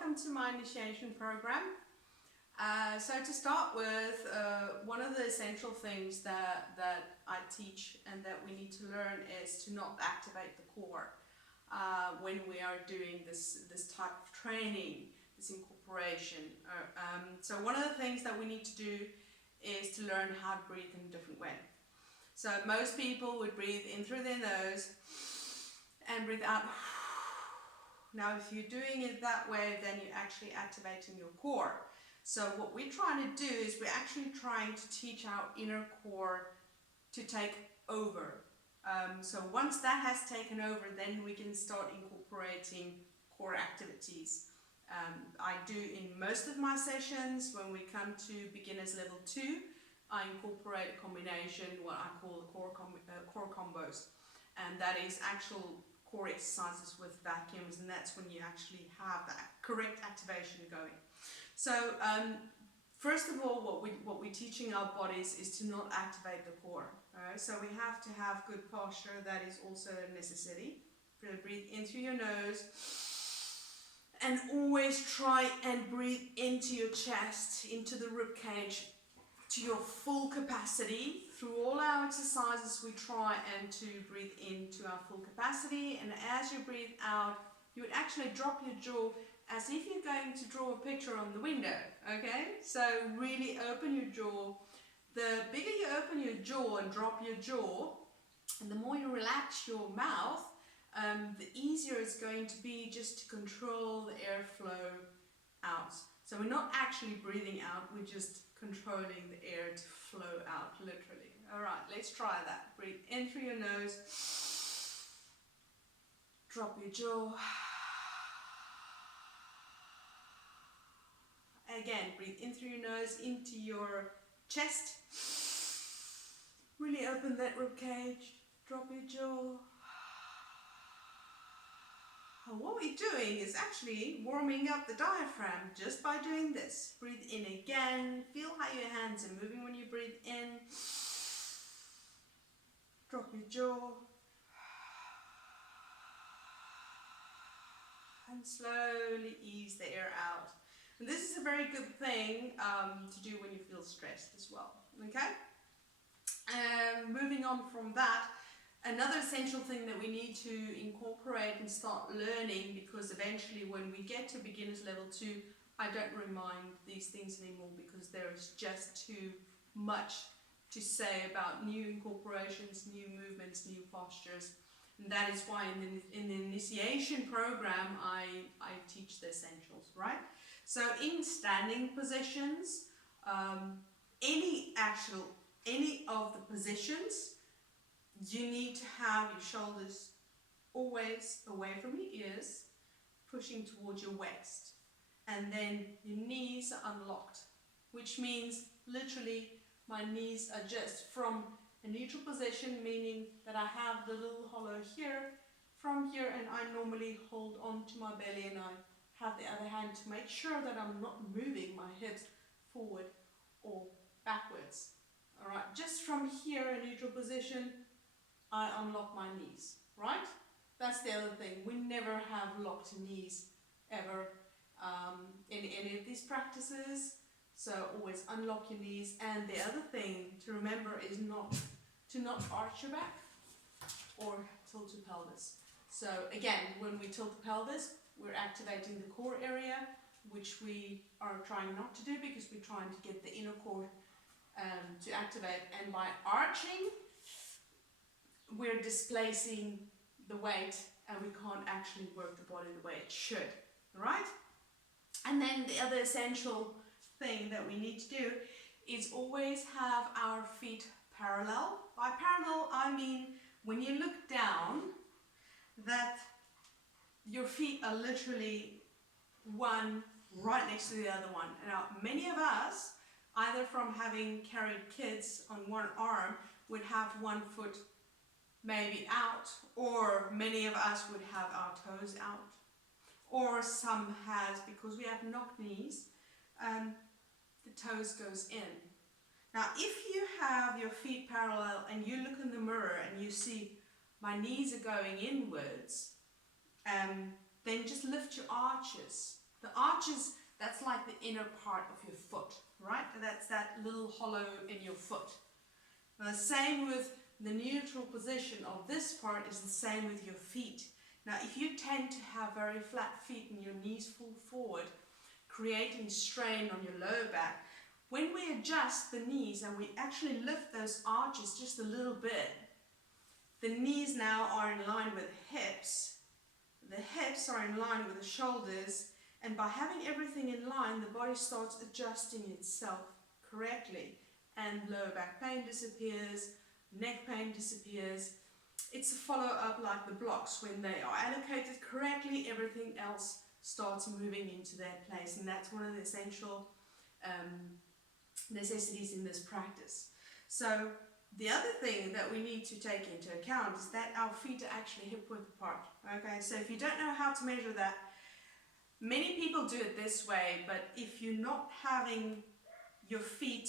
welcome to my initiation program. So to start with, one of the essential things that I teach and that we need to learn is to not activate the core when we are doing this type of training, this incorporation. So one of the things that we need to do is to learn how to breathe in a different way. So most people would breathe in through their nose and breathe out. Now if you're doing it that way, then you're actually activating your core. So what we're trying to do is we're actually trying to teach our inner core to take over. So once that has taken over, then we can start incorporating core activities. I do in most of my sessions, when we come to beginners level 2, I incorporate a combination, what I call the core combos. And that is actual core exercises with vacuums, and that's when you actually have that correct activation going. So first of all, what we're teaching our bodies is to not activate the core. So we have to have good posture. That is also a necessity. Breathe in through your nose, and always try and breathe into your chest, into the rib cage, to your full capacity. Through all our exercises, we try and to breathe into our full capacity, and as you breathe out, you would actually drop your jaw as if you're going to draw a picture on the window, okay? So really open your jaw. The bigger you open your jaw and drop your jaw, and the more you relax your mouth, the easier it's going to be just to control the airflow out. So we're not actually breathing out, we're just controlling the air to flow out, literally. All right, let's try that. Breathe in through your nose, drop your jaw. Again, breathe in through your nose, into your chest. Really open that rib cage, drop your jaw. And what we're doing is actually warming up the diaphragm just by doing this. Breathe in again. Feel how your hands are moving when you breathe in. Drop your jaw. And slowly ease the air out. And this is a very good thing to do when you feel stressed as well. Okay? Moving on from that, another essential thing that we need to incorporate and start learning, because eventually when we get to beginners level 2, I don't remind these things anymore because there is just too much to say about new incorporations, new movements, new postures. And that is why in the initiation program I teach the essentials, right? So in standing positions, any of the positions, you need to have your shoulders always away from your ears, pushing towards your waist. And then your knees are unlocked, which means literally my knees are just from a neutral position, meaning that I have the little hollow here, from here, and I normally hold on to my belly, and I have the other hand to make sure that I'm not moving my hips forward or backwards. All right, just from here, a neutral position, I unlock my knees, right? That's the other thing. We never have locked knees ever in any of these practices. So always unlock your knees. And the other thing to remember is to not arch your back or tilt your pelvis. So again, when we tilt the pelvis, we're activating the core area, which we are trying not to do because we're trying to get the inner core to activate. And by arching, we're displacing the weight, and we can't actually work the body the way it should, right? And then the other essential thing that we need to do is always have our feet parallel. By parallel, I mean when you look down, that your feet are literally one right next to the other one. Now, many of us, either from having carried kids on one arm, would have one foot maybe out, or many of us would have our toes out, or some has, because we have knock knees, the toes goes in. Now if you have your feet parallel and you look in the mirror and you see my knees are going inwards, then just lift your arches The arches, that's like the inner part of your foot, right? That's that little hollow in your foot. The same with the neutral position of this part is the same with your feet. Now, if you tend to have very flat feet and your knees fall forward, creating strain on your lower back, when we adjust the knees and we actually lift those arches just a little bit, the knees now are in line with the hips are in line with the shoulders, and by having everything in line, the body starts adjusting itself correctly, and lower back pain disappears, neck pain disappears. It's a follow-up like the blocks. When they are allocated correctly, everything else starts moving into their place, and that's one of the essential necessities in this practice. So the other thing that we need to take into account is that our feet are actually hip-width apart. Okay, so if you don't know how to measure that, many people do it this way, but if you're not having your feet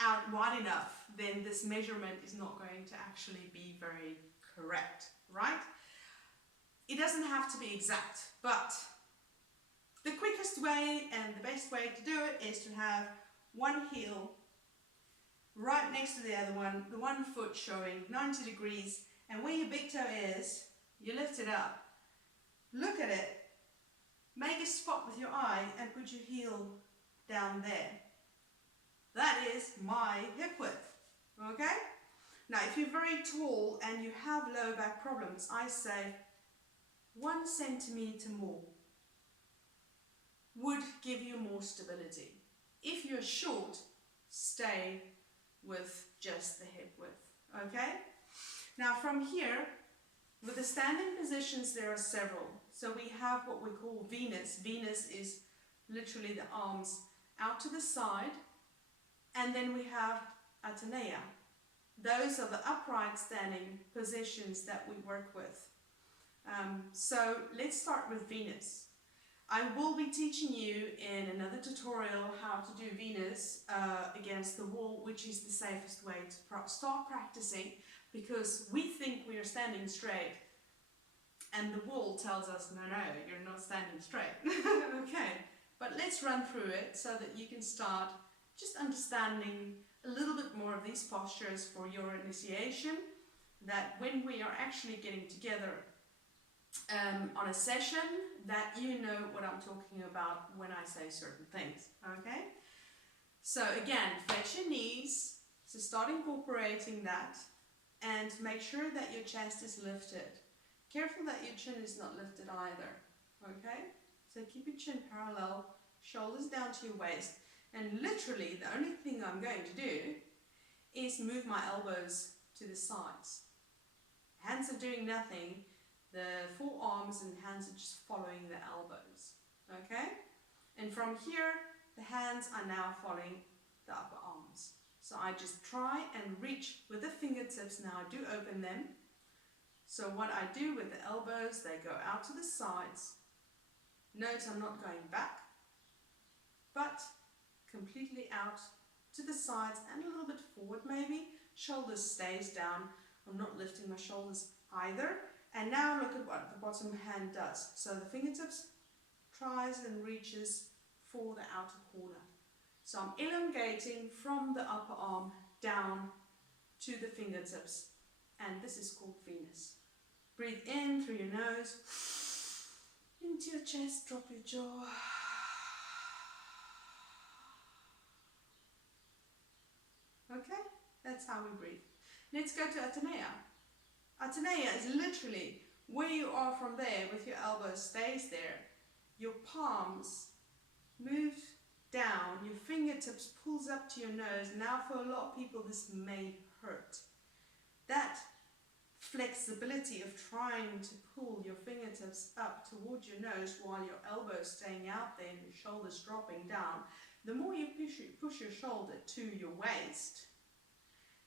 out wide enough, then this measurement is not going to actually be very correct, right? It doesn't have to be exact, but the quickest way and the best way to do it is to have one heel right next to the other one, the one foot showing 90 degrees, and where your big toe is, you lift it up, look at it, make a spot with your eye and put your heel down there. That is my hip width, okay? Now, if you're very tall and you have lower back problems, I say 1 centimeter more would give you more stability. If you're short, stay with just the hip width, okay? Now from here, with the standing positions, there are several. So we have what we call Venus. Venus is literally the arms out to the side, and then we have athenea. Those are the upright standing positions that we work with. So let's start with Venus. I will be teaching you in another tutorial how to do Venus against the wall, which is the safest way to start practicing, because we think we are standing straight and the wall tells us, no, you're not standing straight. Okay, but let's run through it so that you can start just understanding a little bit more of these postures for your initiation, that when we are actually getting together on a session, that you know what I'm talking about when I say certain things, okay? So again, flex your knees, so start incorporating that, and make sure that your chest is lifted. Careful that your chin is not lifted either, okay? So keep your chin parallel, shoulders down to your waist, and literally the only thing I'm going to do is move my elbows to the sides. Hands are doing nothing. The forearms and hands are just following the elbows, okay? And from here, the hands are now following the upper arms. So I just try and reach with the fingertips. Now I do open them. So what I do with the elbows, they go out to the sides. Note I'm not going back, but completely out to the sides and a little bit forward maybe. Shoulders stays down. I'm not lifting my shoulders either. And now look at what the bottom hand does. So the fingertips tries and reaches for the outer corner. So I'm elongating from the upper arm down to the fingertips. And this is called Venus. Breathe in through your nose, into your chest, drop your jaw. Okay, that's how we breathe. Let's go to athenea. Athenea is literally where you are from there with your elbows stays there. Your palms move down, your fingertips pulls up to your nose. Now for a lot of people this may hurt. That flexibility of trying to pull your fingertips up towards your nose while your elbows staying out there and your shoulders dropping down, the more you push your shoulder to your waist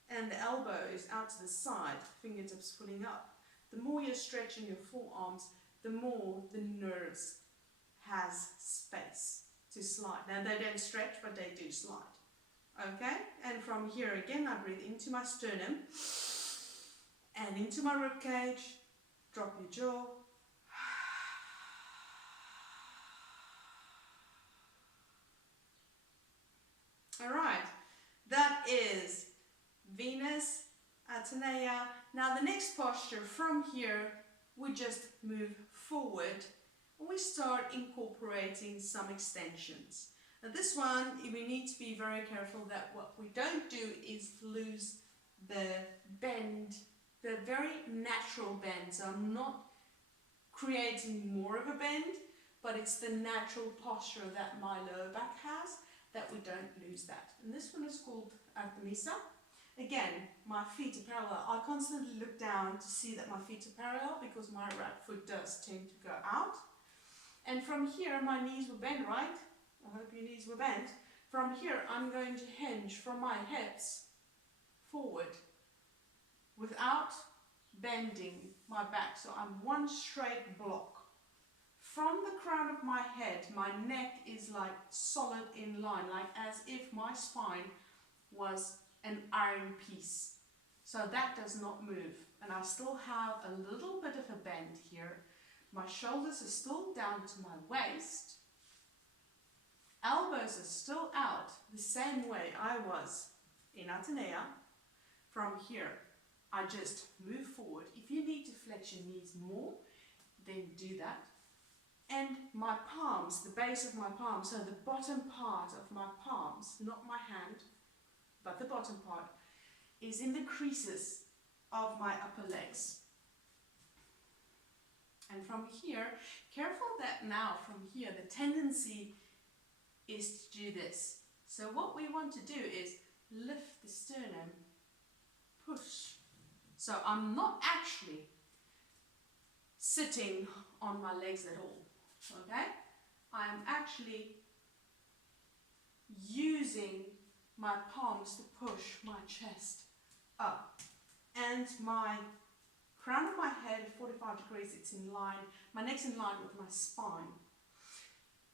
and the elbow is out to the side, fingertips pulling up, the more you're stretching your forearms, the more the nerves has space to slide. Now they don't stretch, but they do slide. Okay, and from here again I breathe into my sternum and into my rib cage, drop your jaw, All right, that is Venus, athenea. Now the next posture, from here, we just move forward and we start incorporating some extensions. Now this one, we need to be very careful that what we don't do is lose the bend, the very natural bend. So I'm not creating more of a bend, but it's the natural posture that my lower back has, that we don't lose that. And this one is called artemisa. Again, my feet are parallel. I constantly look down to see that my feet are parallel because my right foot does tend to go out. And from here, my knees will bend, right? I hope your knees were bent. From here, I'm going to hinge from my hips forward without bending my back. So I'm one straight block. From the crown of my head, my neck is like solid in line, like as if my spine was an iron piece. So that does not move. And I still have a little bit of a bend here. My shoulders are still down to my waist. Elbows are still out the same way I was in athenea. From here, I just move forward. If you need to flex your knees more, then do that. And my palms, the base of my palms, so the bottom part of my palms, not my hand, but the bottom part, is in the creases of my upper legs. And from here, careful that now from here, the tendency is to do this. So what we want to do is lift the sternum, push. So I'm not actually sitting on my legs at all, okay? I'm actually using my palms to push my chest up. And my crown of my head, 45 degrees, it's in line. My neck's in line with my spine.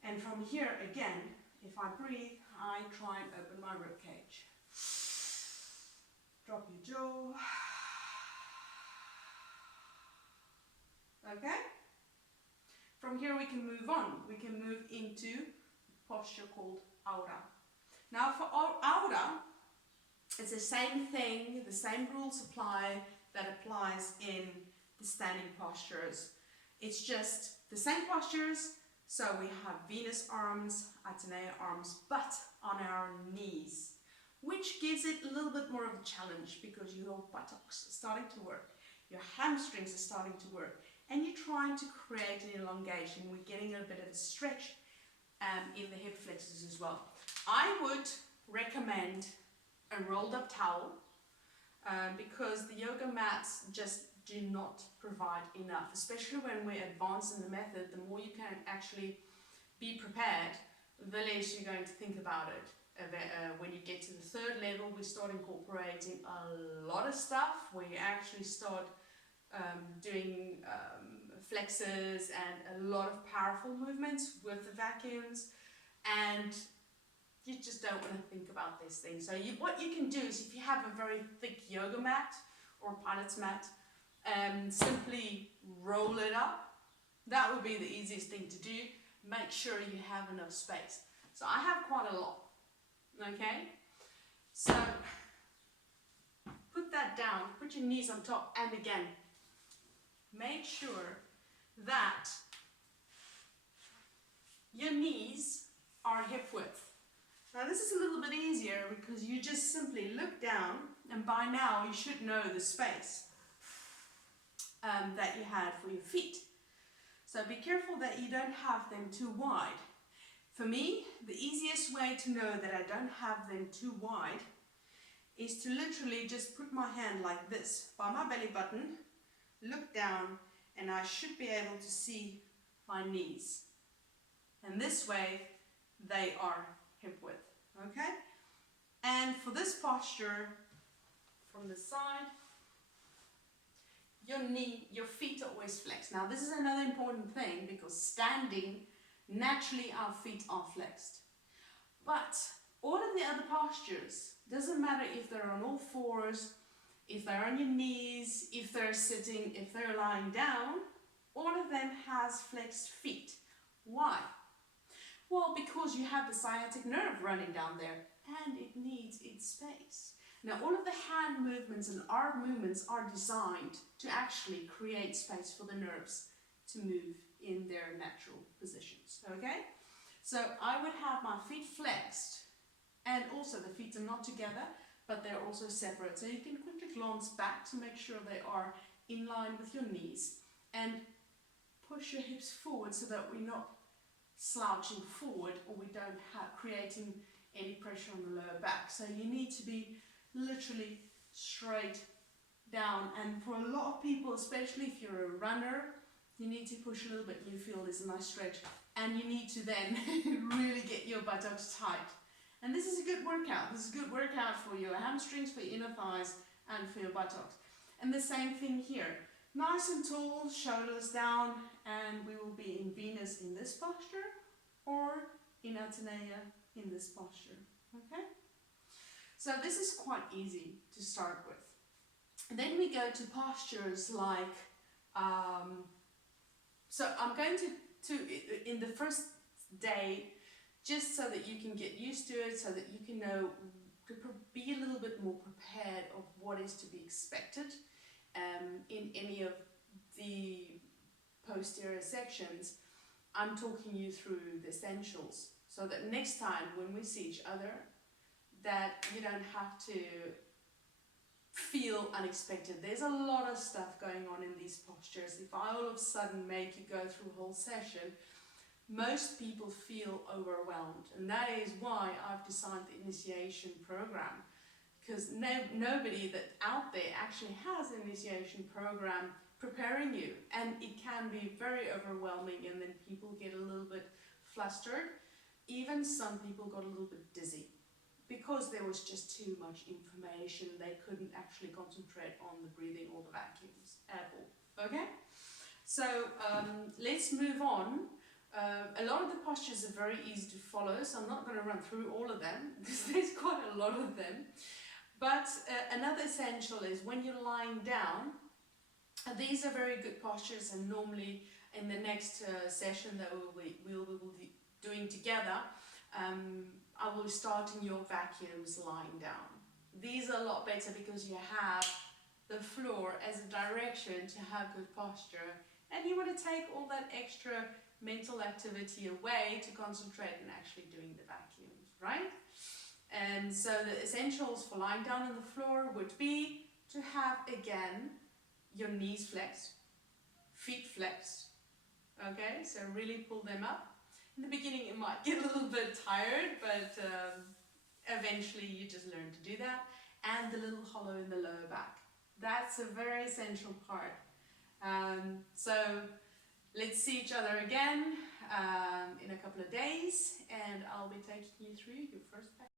And from here, again, if I breathe, I try and open my rib cage. Drop your jaw. Okay? From here we can move on. We can move into a posture called aura. Now for aura, it's the same thing, the same rules apply that applies in the standing postures. It's just the same postures. So we have Venus arms, athenea arms, but on our knees, which gives it a little bit more of a challenge because your buttocks are starting to work, your hamstrings are starting to work, and you're trying to create an elongation. We're getting a bit of a stretch in the hip flexors as well. I would recommend a rolled up towel because the yoga mats just do not provide enough, especially when we advance in the method. The more you can actually be prepared, the less you're going to think about it. When you get to the third level, we start incorporating a lot of stuff where you actually start doing flexors and a lot of powerful movements with the vacuums, and you just don't want to think about these things. So what you can do is, if you have a very thick yoga mat or pilot's mat, simply roll it up. That would be the easiest thing to do. Make sure you have enough space. So I have quite a lot. Okay? So put that down, put your knees on top, and again, make sure that your knees are hip width. Now this is a little bit easier because you just simply look down, and by now you should know the space that you had for your feet. So be careful that you don't have them too wide. For me, the easiest way to know that I don't have them too wide is to literally just put my hand like this by my belly button, look down, and I should be able to see my knees. And this way, they are hip width, okay? And for this posture, from the side, your feet are always flexed. Now this is another important thing because standing, naturally our feet are flexed. But all of the other postures, doesn't matter if they're on all fours, if they're on your knees, if they're sitting, if they're lying down, all of them has flexed feet. Why? Well, because you have the sciatic nerve running down there. and it needs its space. Now, all of the hand movements and arm movements are designed to actually create space for the nerves to move in their natural positions, okay? So I would have my feet flexed, and also the feet are not together, but they're also separate. So you can quickly glance back to make sure they are in line with your knees, and push your hips forward so that we're not slouching forward, or we don't have creating any pressure on the lower back. So you need to be literally straight down, and for a lot of people, especially if you're a runner, you need to push a little bit. You feel there's a nice stretch, and you need to then really get your buttocks tight. And this is a good workout. This is a good workout for your hamstrings, for your inner thighs, and for your buttocks. And the same thing here. Nice and tall, shoulders down, and we will be in Venus in this posture, or in athenea in this posture, okay? So this is quite easy to start with. And then we go to postures like, so I'm going to in the first day, just so that you can get used to it, so that you can know, to be a little bit more prepared of what is to be expected in any of the posterior sections. I'm talking you through the essentials, so that next time when we see each other, that you don't have to feel unexpected. There's a lot of stuff going on in these postures. If I all of a sudden make you go through a whole session, most people feel overwhelmed, and that is why I've designed the initiation program, because nobody that out there actually has an initiation program preparing you, and it can be very overwhelming, and then people get a little bit flustered. Even some people got a little bit dizzy because there was just too much information. They couldn't actually concentrate on the breathing or the vacuums at all. Okay, so let's move on. A lot of the postures are very easy to follow, so I'm not going to run through all of them because there's quite a lot of them. But another essential is when you're lying down. These are very good postures, and normally in the next session that we will be doing together, I will be starting your vacuums lying down. These are a lot better because you have the floor as a direction to have good posture, and you want to take all that extra mental activity away to concentrate on actually doing the vacuums, right? And so the essentials for lying down on the floor would be to have, again, your knees flexed, feet flexed, okay? So really pull them up. In the beginning it might get a little bit tired, but eventually you just learn to do that. And the little hollow in the lower back. That's a very essential part. So let's see each other again in a couple of days, and I'll be taking you through your first